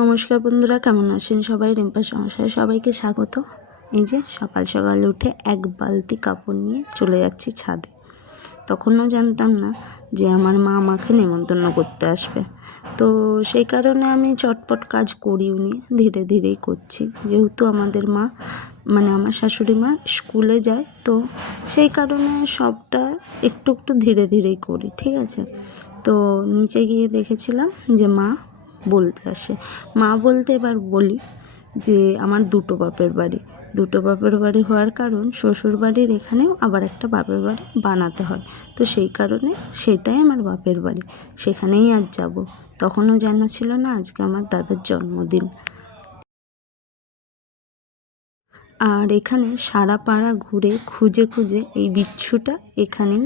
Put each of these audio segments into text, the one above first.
নমস্কার বন্ধুরা, কেমন আছেন সবাই? রিম্পার সংসারে সবাইকে স্বাগত। এই যে সকাল সকাল উঠে এক বালতি কাপড় নিয়ে চলে যাচ্ছি ছাদে। তখনও জানতাম না যে আমার মা আমাকে নেমন্তন্ন করতে আসবে, তো সেই কারণে আমি চটপট কাজ করিও নি, ধীরে ধীরেই করছি। যেহেতু আমাদের মা মানে আমার শাশুড়ি মা স্কুলে যায়, তো সেই কারণে সবটা একটু একটু ধীরে ধীরেই করি, ঠিক আছে। তো নিচে গিয়ে দেখেছিলাম যে মা বলতে আসে। মা বলতে এবার বলি যে আমার দুটো বাপের বাড়ি হওয়ার কারণ শ্বশুর বাড়ির এখানেও আবার একটা বাপের বাড়ি বানাতে হয়, তো সেই কারণে সেটাই আমার বাপের বাড়ি, সেখানেই আজ যাব। তখনও জানা ছিল না আজকে আমার দাদার জন্মদিন। আর এখানে সারা পাড়া ঘুরে খুঁজে খুঁজে এই বিচ্ছুটা এখানেই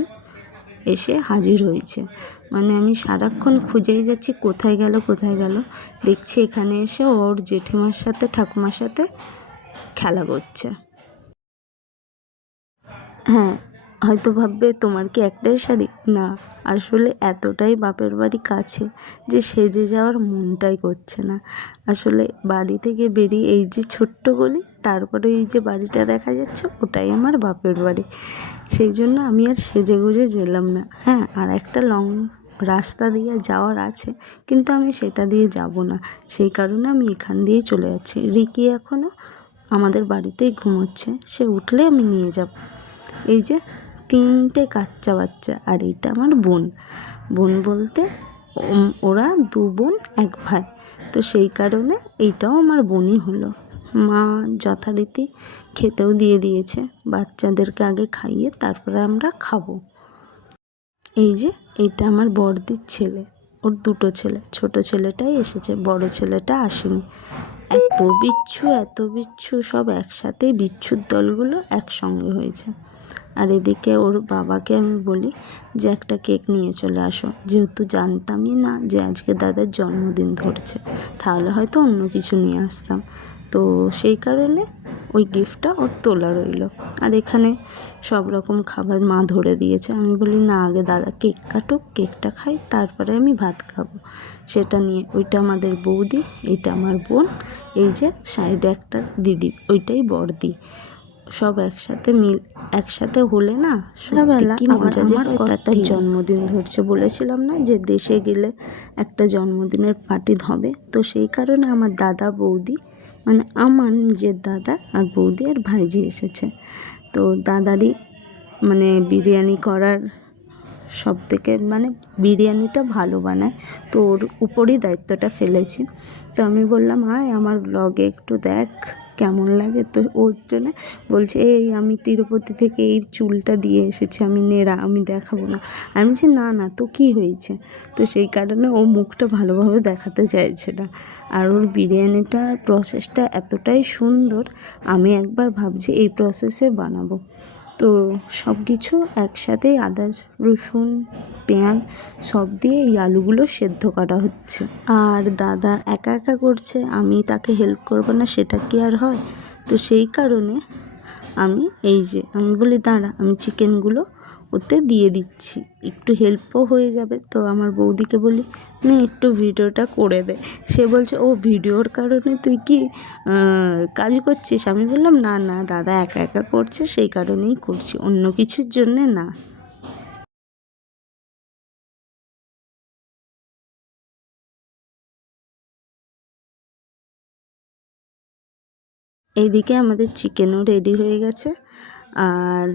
এসে হাজির হয়েছে। মানে আমি সারাক্ষণ খুঁজেই যাচ্ছি কোথায় গেল, দেখছি এখানে এসে ওর জেঠিমার সাথে ঠাকুমার সাথে খেলা করছে। হ্যাঁ, হয়তো ভাববে তোমার কি একটাই শাড়ি? না, আসলে এতটাই বাপের বাড়ি কাছে যে সেজে যাওয়ার মনটাই করছে না। আসলে বাড়ি থেকে বেরিয়ে এই যে ছোট্ট গলি, তারপরে এই যে বাড়িটা দেখা যাচ্ছে, ওটাই আমার বাপের বাড়ি। সেই জন্য আমি আর সেজে গুজে গেলাম না। হ্যাঁ, আর একটা লং রাস্তা দিয়ে যাওয়ার আছে, কিন্তু আমি সেটা দিয়ে যাব না, সেই কারণে আমি এখান দিয়েই চলে যাচ্ছি। রিকি এখনও আমাদের বাড়িতেই ঘুমোচ্ছে, সে উঠলে আমি নিয়ে যাব। এই যে 3টে বাচ্চা, আর এইটা আমার বোন বলতে ওরা 2 বোন 1 ভাই, তো সেই কারণে এইটাও আমার বোনই হলো। মা যথারীতি খেতেও দিয়ে দিয়েছে, বাচ্চাদেরকে আগে খাইয়ে তারপরে আমরা খাবো। এই যে এইটা আমার বড়দির ছেলে, ওর 2টো ছেলে, ছোট ছেলেটাই এসেছে, বড় ছেলেটা আসেনি। এত বিচ্ছু সব একসাথেই, বিচ্ছুর দলগুলো একসঙ্গে হয়েছে। আর এদিকে ওর বাবাকে আমি বলি যে একটা কেক নিয়ে চলে আসো, যেহেতু জানতামই না যে আজকে দাদার জন্মদিন ধরছে, তাহলে হয়তো অন্য কিছু নিয়ে আসতাম। তো সেই কারণে ওই গিফটটা ওর তোলা রইল। আর এখানে সব রকম খাবার মা ধরে দিয়েছে। আমি বলি না, আগে দাদা কেক কাটুক, কেকটা খাই, তারপরে আমি ভাত খাবো। সেটা নিয়ে ওইটা আমাদের বৌদি, এইটা আমার বোন, এই যে সাইডে একটা দিদি, ওইটাই বড়দি। সব একসাথে হলে না সত্যি কি মজা যে হয়। তার জন্মদিন ধরছে, বলেছিলাম না যে দেশে গেলে একটা জন্মদিনের পার্টি হবে, তো সেই কারণে আমার দাদা বৌদি, মানে আমার নিজের দাদা আর বৌদি আর ভাইজি এসেছে। তো দাদারই মানে বিরিয়ানি করার সব থেকে, মানে বিরিয়ানিটা ভালো বানায়, তো ওর উপরই দায়িত্বটা ফেলেছি। তো আমি বললাম আয় আমার ব্লগে একটু দেখ কেমন লাগে। তো ওর জন্যে বলছে এই আমি তিরুপতি থেকে এই চুলটা দিয়ে এসেছি, আমি নেড়া, আমি দেখাবো না। আমি বলছি না না, তো কী হয়েছে? তো সেই কারণে ও মুখটা ভালোভাবে দেখাতে চাইছে না। আর ওর বিরিয়ানিটার প্রসেসটা এতটাই সুন্দর, আমি একবার ভাবছি এই প্রসেসে বানাবো। তো সব কিছু একসাথেই আদা রসুন পেঁয়াজ সব দিয়ে এই আলুগুলো সেদ্ধ করা হচ্ছে। আর দাদা একা একা করছে, আমি তাকে হেল্প করবো না সেটা কি আর হয়? তো সেই কারণে আমি বলি দাঁড়া, আমি চিকেনগুলো ওতে দিয়ে দিচ্ছি, একটু হেল্পও হয়ে যাবে। তো আমার বৌদিকে বলি না একটু ভিডিওটা করে দে। সে বলছে ও ভিডিওর কারণে তুই কি কাজ করছিস? আমি বললাম না না দাদা একা একা করছে, সেই কারণেই করছি, অন্য কিছুর জন্যে না। এইদিকে আমাদের চিকেনও রেডি হয়ে গেছে। আর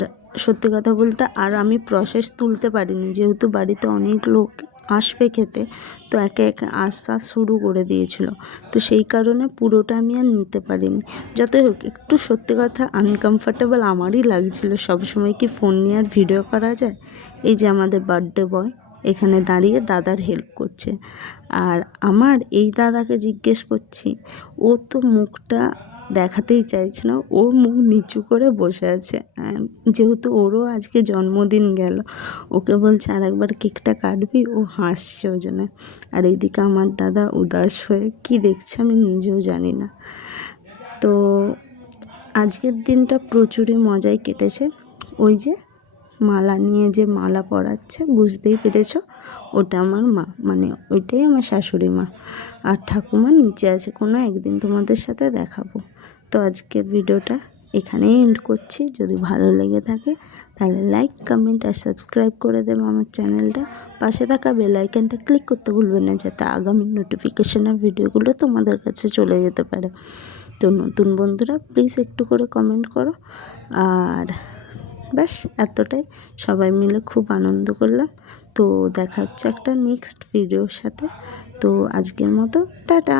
সত্যি কথা বলতে আর আমি প্রসেস তুলতে পারিনি, যেহেতু বাড়িতে অনেক লোক আসবে খেতে, তো একে একে আসা শুরু করে দিয়েছিল, তো সেই কারণে পুরোটা আমি আর নিতে পারিনি। যতই হোক একটু সত্যি কথা আনকমফর্টেবল আমারই লাগছিল, সবসময় কি ফোন নিয়ে আর ভিডিও করা যায়? এই যে আমাদের বার্থডে বয় এখানে দাঁড়িয়ে দাদার হেল্প করছে, আর আমার এই দাদাকে জিজ্ঞেস করছি, ও তো মুখটা দেখাতেই চাইছে না, ও মুখ নিচু করে বসে আছে। যেহেতু ওরও আজকে জন্মদিন গেল, ওকে বলছে আর একবার কেকটা কাটবি, ও হাসছে ওই জন্য। আর এইদিকে আমার দাদা উদাস হয়ে কি দেখছে আমি নিজেও জানি না। তো আজকের দিনটা প্রচুরই মজায় কেটেছে। ওই যে মালা নিয়ে যে মালা পরাচ্ছে, বুঝতেই পেরেছ, ওটা আমার মা, মানে ওইটাই আমার শাশুড়ি মা। আর ঠাকুমা নিচে আছে, কোনো একদিন তোমাদের সাথে দেখাবো। তো আজকের ভিডিওটা এখানেই এন্ড করছি। যদি ভালো লেগে থাকে তাহলে লাইক, কমেন্ট আর সাবস্ক্রাইব করে দেবো আমার চ্যানেলটা। পাশে থাকা বেল আইকনটা ক্লিক করতে ভুলবেন না, যাতে আগামী নোটিফিকেশনের ভিডিওগুলো তোমাদের কাছে চলে যেতে পারে। তো নতুন বন্ধুরা প্লিজ একটু করে কমেন্ট করো। আর ব্যাস এতটাই, সবাই মিলে খুব আনন্দ করলাম। তো দেখা হচ্ছে একটা নেক্সট ভিডিওর সাথে। তো আজকের মতো টাটা।